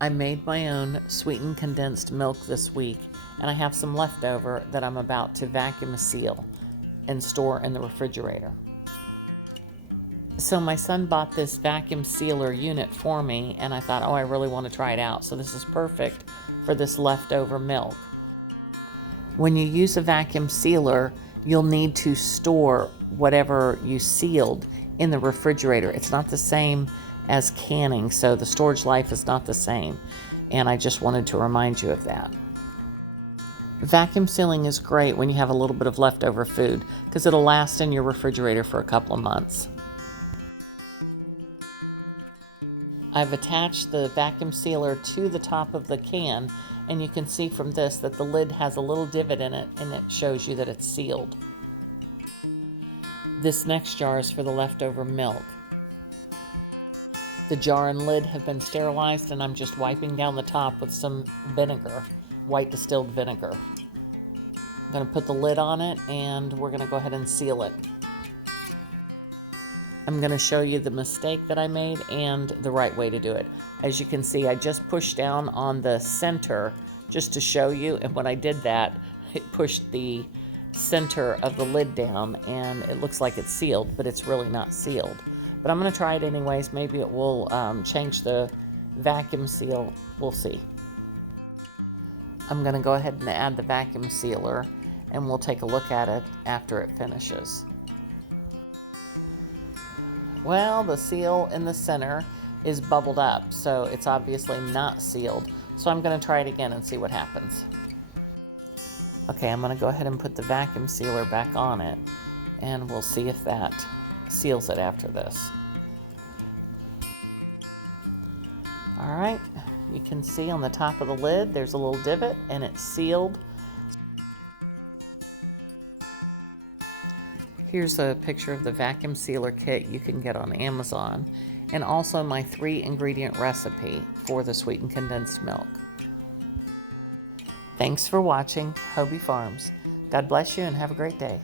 I made my own sweetened condensed milk this week, and I have some leftover that I'm about to vacuum seal and store in the refrigerator. So my son bought this vacuum sealer unit for me, and I thought, oh, I really want to try it out. So this is perfect for this leftover milk. When you use a vacuum sealer, you'll need to store whatever you sealed in the refrigerator. It's not the same as canning, so the storage life is not the same. And I just wanted to remind you of that. Vacuum sealing is great when you have a little bit of leftover food because it'll last in your refrigerator for a couple of months. I've attached the vacuum sealer to the top of the can, and you can see from this that the lid has a little divot in it, and it shows you that it's sealed. This next jar is for the leftover milk. The jar and lid have been sterilized, and I'm just wiping down the top with some vinegar, white distilled vinegar. I'm going to put the lid on it, and we're going to go ahead and seal it. I'm going to show you the mistake that I made and the right way to do it. As you can see, I just pushed down on the center just to show you, and when I did that, it pushed the center of the lid down, and it looks like it's sealed, but it's really not sealed. But I'm going to try it anyways. Maybe it will change the vacuum seal. We'll see. I'm going to go ahead and add the vacuum sealer, and we'll take a look at it after it finishes. Well, the seal in the center is bubbled up, so it's obviously not sealed. So I'm going to try it again and see what happens. Okay, I'm going to go ahead and put the vacuum sealer back on it, and we'll see if that seals it after this. All right, you can see on the top of the lid there's a little divot, and it's sealed. Here's a picture of the vacuum sealer kit you can get on Amazon, and also my 3-ingredient recipe for the sweetened condensed milk. Thanks for watching Hobie Farms. God bless you and have a great day.